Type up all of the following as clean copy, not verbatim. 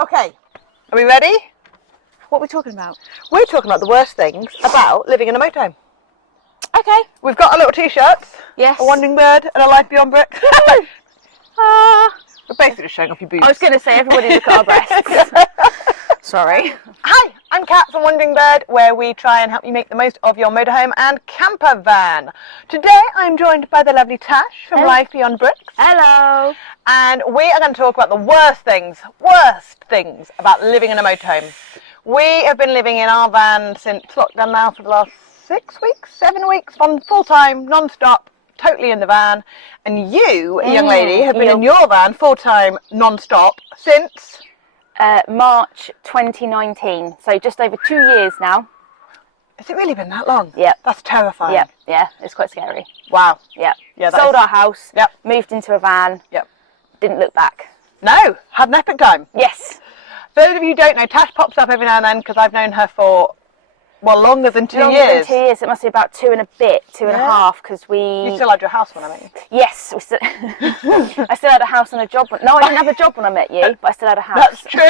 Okay, are we ready? What are we talking about? We're talking about the worst things about living in a motorhome. Okay. We've got our little t-shirts. Yes. A wandering bird and a life beyond bricks. We're basically just showing off your boobs. I was going to say, everybody look at our breasts. Sorry. Hi, I'm Kat from Wandering Bird, where we try and help you make the most of your motorhome and camper van. Today I'm joined by the lovely Tash from Life Beyond Bricks. Hello. And we are going to talk about the worst things about living in a motorhome. We have been living in our van since lockdown now for the last 6 weeks, 7 weeks, on full-time, non-stop, totally in the van. And you, young lady, have been in your van full-time, non-stop since... March 2019, so just over 2 years now. Has it really been that long? Yeah. That's terrifying. Yeah, yeah, it's quite scary. Wow. Yeah. Yeah. Sold our house. Yep. Moved into a van. Yep. Didn't look back. No, had an epic time. Yes. For those of you who don't know, Tash pops up every now and then because I've known her for, well, longer than 2 years. Longer than 2 years. It must be about 2 and a bit, two and a half, because we... You still had your house when I met you? Yes. We still... I still had a house and a job. No, I didn't have a job when I met you, but I still had a house. That's true.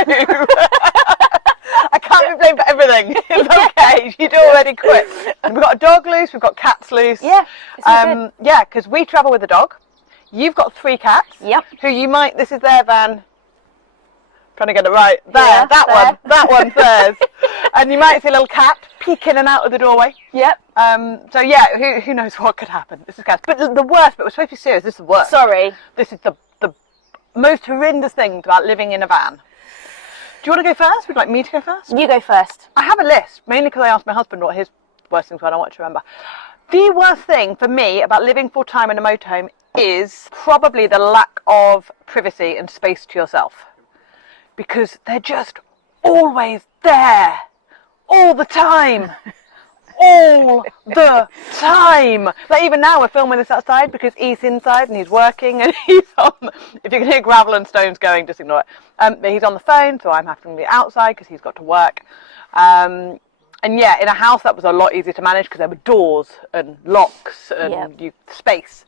I can't be blamed for everything. It's okay. You'd already quit. And we've got a dog loose. We've got cats loose. Yeah. Good. Yeah, because we travel with a dog. You've got 3 cats. Yep. Who you might... This is their van. Trying to get it right. There, yeah, that one's theirs. And you might see a little cat peek in and out of the doorway. Yep. So yeah, who knows what could happen? This is cats. But the worst, but we're supposed to be serious, this is the worst. Sorry. This is the most horrendous thing about living in a van. Do you want to go first? Would you like me to go first? You go first. I have a list, mainly because I asked my husband what his worst things were and I want to remember. The worst thing for me about living full-time in a motorhome is probably the lack of privacy and space to yourself. Because they're just always there, all the time, all the time. Like even now we're filming this outside because he's inside and he's working and he's on, if you can hear gravel and stones going, just ignore it. But he's on the phone, so I'm having to be outside because he's got to work. And yeah, in a house that was a lot easier to manage because there were doors and locks and space.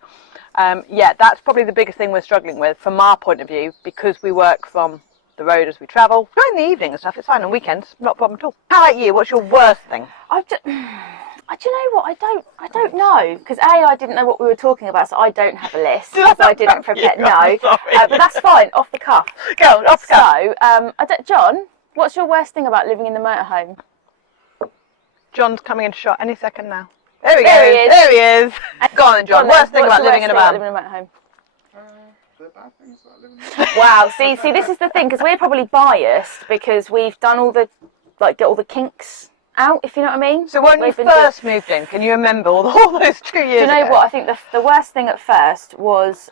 Yeah, that's probably the biggest thing we're struggling with from our point of view because we work from the road as we travel. Go in the evening and stuff, it's fine. On weekends, not a problem at all. How about you? What's your worst thing? Do you know what? I don't know because I didn't know what we were talking about, so I don't have a list because I didn't prepare. No, but that's fine. Off the cuff. Go off the cuff. So, John, what's your worst thing about living in the motorhome? John's coming into shot any second now. There he is. There he is. Go on then, John. Worst thing about living in a van. Living in a motorhome. Wow, see, this is the thing, because we're probably biased because we've done all the, get all the kinks out, if you know what I mean. So when you first moved in, can you remember all those 2 years Do you know ago? what, I think the worst thing at first was,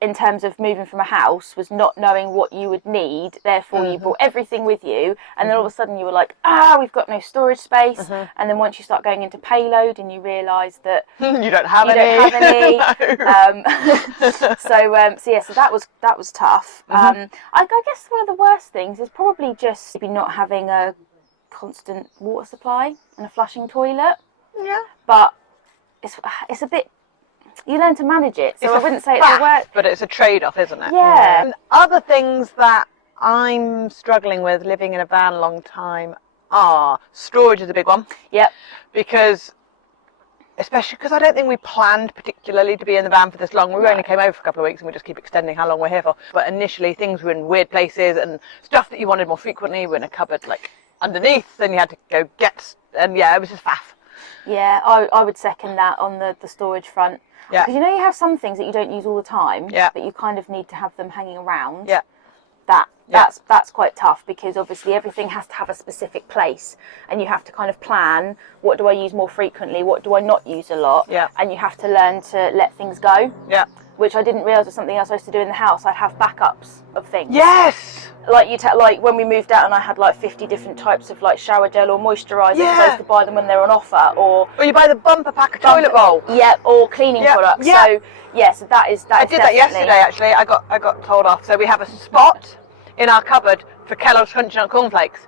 in terms of moving from a house, was not knowing what you would need, therefore you brought everything with you, and then all of a sudden you were like, we've got no storage space, and then once you start going into payload and you realise that you don't have any. So that was tough. I guess one of the worst things is probably just maybe not having a constant water supply and a flushing toilet. Yeah. But it's a bit... You learn to manage it, so I wouldn't say it's a work. But it's a trade-off, isn't it? Yeah. And other things that I'm struggling with living in a van a long time are storage is a big one. Yep. Because, especially because I don't think we planned particularly to be in the van for this long. We only came over for a couple of weeks and we just keep extending how long we're here for. But initially things were in weird places and stuff that you wanted more frequently were in a cupboard underneath, and you had to go get, and yeah, it was just faff. Yeah, I would second that on the storage front. Yeah. Because you have some things that you don't use all the time, but you kind of need to have them hanging around. Yeah. That's quite tough because obviously everything has to have a specific place and you have to kind of plan, what do I use more frequently, what do I not use a lot, and you have to learn to let things go. Yeah. Which I didn't realise was something else I used to do in the house. I'd have backups of things. Yes! Like when we moved out and I had 50 different types of shower gel or moisturiser because I used to buy them when they're on offer, or you buy the bumper pack of toilet roll. Yeah, or cleaning products. Yeah. So yeah, so that is I did that yesterday actually. I got told off. So we have a spot in our cupboard for Kellogg's Crunchy Nut cornflakes.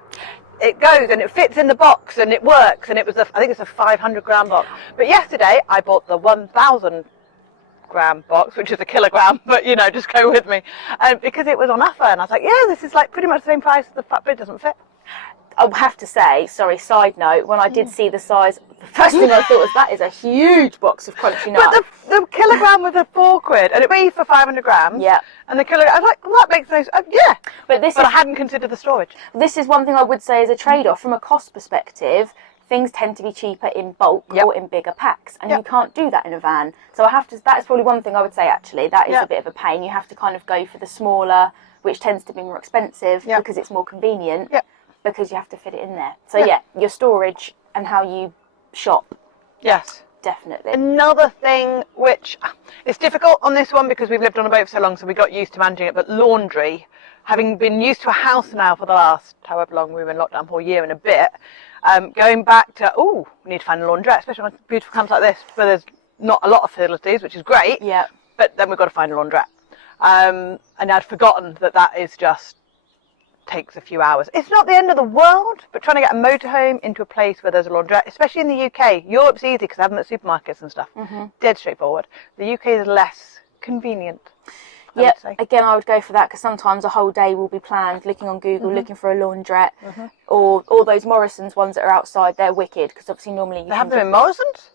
It goes and it fits in the box and it works, and it was I think it's a 500 gram box. But yesterday I bought the 1,000 gram box, which is a kilogram, but you know, just go with me, because it was on offer, and I was like, yeah, this is like pretty much the same price. The fat bit doesn't fit. I'll have to say, sorry, side note, when I did see the size, the first thing I thought was that is a huge box of crunchy nuts. But the kilogram was a £4, and it weighed for 500 grams. Yeah. And the kilogram, I was like, well, that makes no sense. Yeah. But I hadn't considered the storage. This is one thing I would say is a trade-off. From a cost perspective, things tend to be cheaper in bulk or in bigger packs, and you can't do that in a van. So that's probably one thing I would say, actually. That is a bit of a pain. You have to kind of go for the smaller, which tends to be more expensive because it's more convenient. Yeah. Because you have to fit it in there. So your storage and how you shop. Yes. Definitely. Another thing which is difficult on this one because we've lived on a boat for so long, so we got used to managing it, but laundry, having been used to a house now for the last however long we were in lockdown for, a year and a bit, going back to, we need to find a laundrette, especially on beautiful camps like this where there's not a lot of facilities, which is great. Yeah. But then we've got to find a laundrette. And I'd forgotten that is just takes a few hours. It's not the end of the world, but trying to get a motorhome into a place where there's a laundrette, especially in the UK. Europe's easy because I have them at supermarkets and stuff. Dead straightforward. The UK is less convenient. Yeah, again, I would go for that because sometimes a whole day will be planned looking on Google, looking for a laundrette, or all those Morrison's ones that are outside. They're wicked because obviously normally they have them in Morrison's.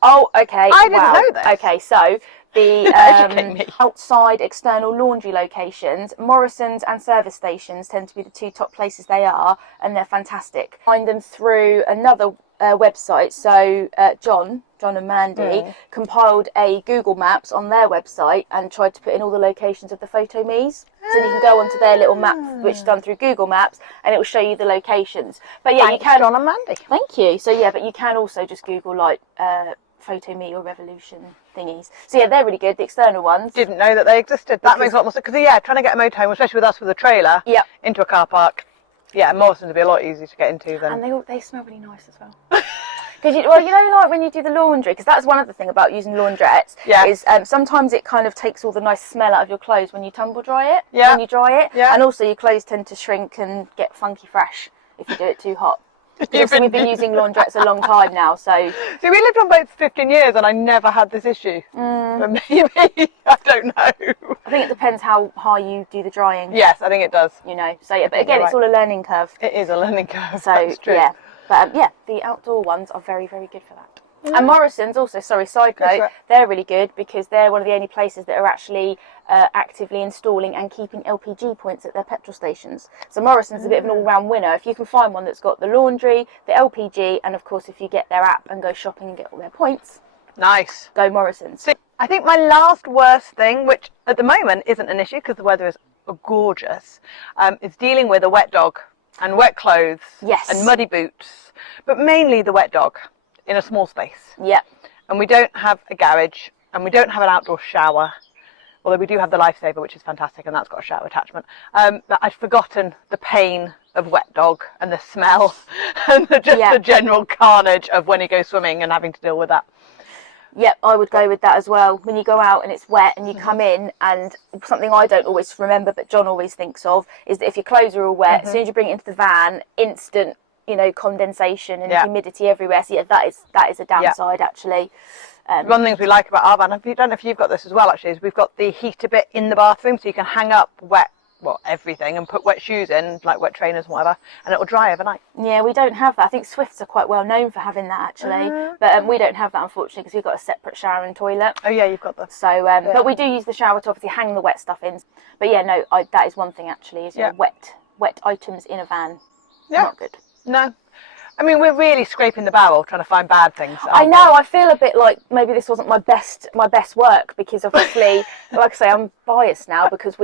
Oh, okay. I didn't know this. Okay, so the outside external laundry locations, Morrison's and service stations tend to be the two top places they are, and they're fantastic. Find them through another website. So John and Mandy compiled a Google Maps on their website and tried to put in all the locations of the photomes. So you can go onto their little map, which is done through Google Maps, and it will show you the locations. But yeah, you can. John and Mandy. Thank you. So yeah, but you can also just Google like PhotoMe or Revolution thingies. So yeah, they're really good. The external ones. Didn't know that they existed. That makes a lot more sense. Because trying to get a motorhome, especially with us with a trailer, into a car park. Yeah, Morrison's would be a lot easier to get into than. And they smell really nice as well. Because you know, like when you do the laundry, because that's one other thing about using laundrettes is sometimes it kind of takes all the nice smell out of your clothes when you tumble dry it. Yeah. When you dry it. Yeah. And also your clothes tend to shrink and get funky fresh if you do it too hot. We've been using laundrettes a long time now, so. See, we lived on boats for 15 years and I never had this issue. But maybe, I don't know. I think it depends how high you do the drying. Yes, I think it does. You know, so yeah, but again, it's all a learning curve. It is a learning curve, so, that's true. Yeah, but the outdoor ones are very, very good for that. And Morrison's also, side note, they're really good because they're one of the only places that are actually actively installing and keeping LPG points at their petrol stations. So Morrison's is a bit of an all-round winner. If you can find one that's got the laundry, the LPG, and of course if you get their app and go shopping and get all their points. Nice. Go Morrison's. So I think my last worst thing, which at the moment isn't an issue because the weather is gorgeous, is dealing with a wet dog and wet clothes and muddy boots, but mainly the wet dog. In a small space. Yeah. And we don't have a garage and we don't have an outdoor shower. Although we do have the Lifesaver, which is fantastic, and that's got a shower attachment. But I'd forgotten the pain of wet dog and the smell and the general carnage of when you go swimming and having to deal with that. Yep, I would go with that as well. When you go out and it's wet and you come in, and something I don't always remember but John always thinks of is that if your clothes are all wet, as soon as you bring it into the van, instant condensation and humidity everywhere. So yeah, that is a downside actually. One of the things we like about our van, I don't know if you've got this as well actually, is we've got the heater bit in the bathroom, so you can hang up everything and put wet shoes in, like wet trainers and whatever, and it will dry overnight. Yeah, we don't have that. I think Swifts are quite well known for having that actually, but we don't have that unfortunately because we've got a separate shower and toilet. Oh yeah, you've got that. So, but we do use the shower to obviously hang the wet stuff in. But yeah, no, that is one thing actually, is wet items in a van. Not good. No. I mean, we're really scraping the barrel trying to find bad things. I know. I feel a bit like maybe this wasn't my best work because obviously, like I say, I'm biased now because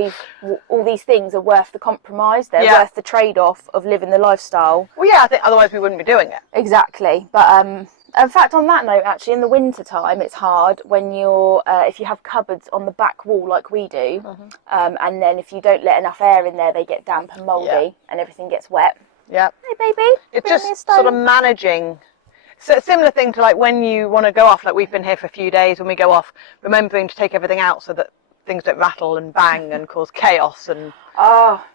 all these things are worth the compromise. They're worth the trade-off of living the lifestyle. Well, yeah, I think otherwise we wouldn't be doing it. Exactly. But in fact, on that note, actually, in the winter time, it's hard when you're if you have cupboards on the back wall like we do, and then if you don't let enough air in there, they get damp and mouldy, and everything gets wet. Yeah. Hey, baby. It's just sort of managing. So a similar thing to like when you want to go off, like we've been here for a few days, when we go off, remembering to take everything out so that things don't rattle and bang and cause chaos and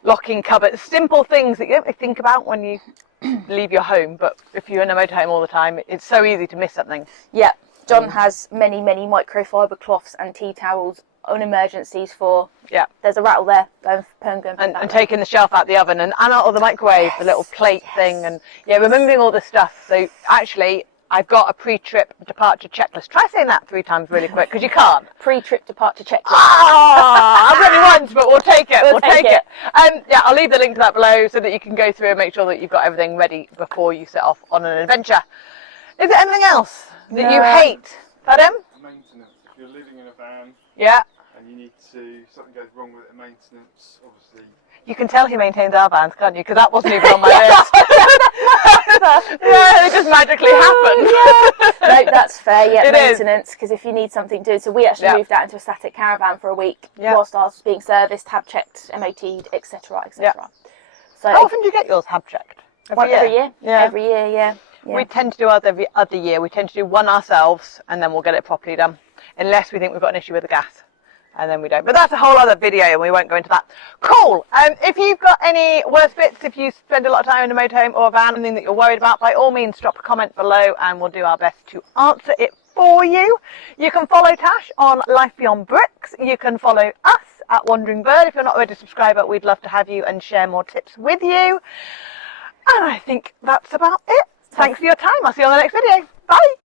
locking cupboards. Simple things that you don't really think about when you leave your home, but if you're in a motorhome all the time, it's so easy to miss something. Yeah. John has many microfiber cloths and tea towels on emergencies for. Yeah. There's a rattle there. And taking the shelf out the oven and out of the microwave, the little plate thing, and remembering all this stuff. So actually, I've got a pre-trip departure checklist. Try saying that 3 times really quick, because you can't. Pre-trip departure checklist. I've only once, but we'll take it. We'll take it. I'll leave the link to that below so that you can go through and make sure that you've got everything ready before you set off on an adventure. Is there anything else that you hate? Pardon? Maintenance. If you're living in a van. Yeah. And you need to, something goes wrong with the maintenance, obviously. You can tell who maintains our vans, can't you? Because that wasn't even on my list. It just magically happened. No, that's fair. Yeah, maintenance. Because if you need something to do, so we actually moved out into a static caravan for a week whilst ours was being serviced, hab checked, MOT'd, etc., etc. So how often do you get yours hab checked? Every year. Every year. Yeah. We tend to do ours every other year. We tend to do one ourselves, and then we'll get it properly done, unless we think we've got an issue with the gas. And then we don't. But that's a whole other video and we won't go into that. Cool. If you've got any worst bits, if you spend a lot of time in a motorhome or a van, anything that you're worried about, by all means drop a comment below and we'll do our best to answer it for you. You can follow Tash on Life Beyond Bricks. You can follow us at Wandering Bird. If you're not already a subscriber, we'd love to have you and share more tips with you. And I think that's about it. Thanks for your time. I'll see you on the next video. Bye.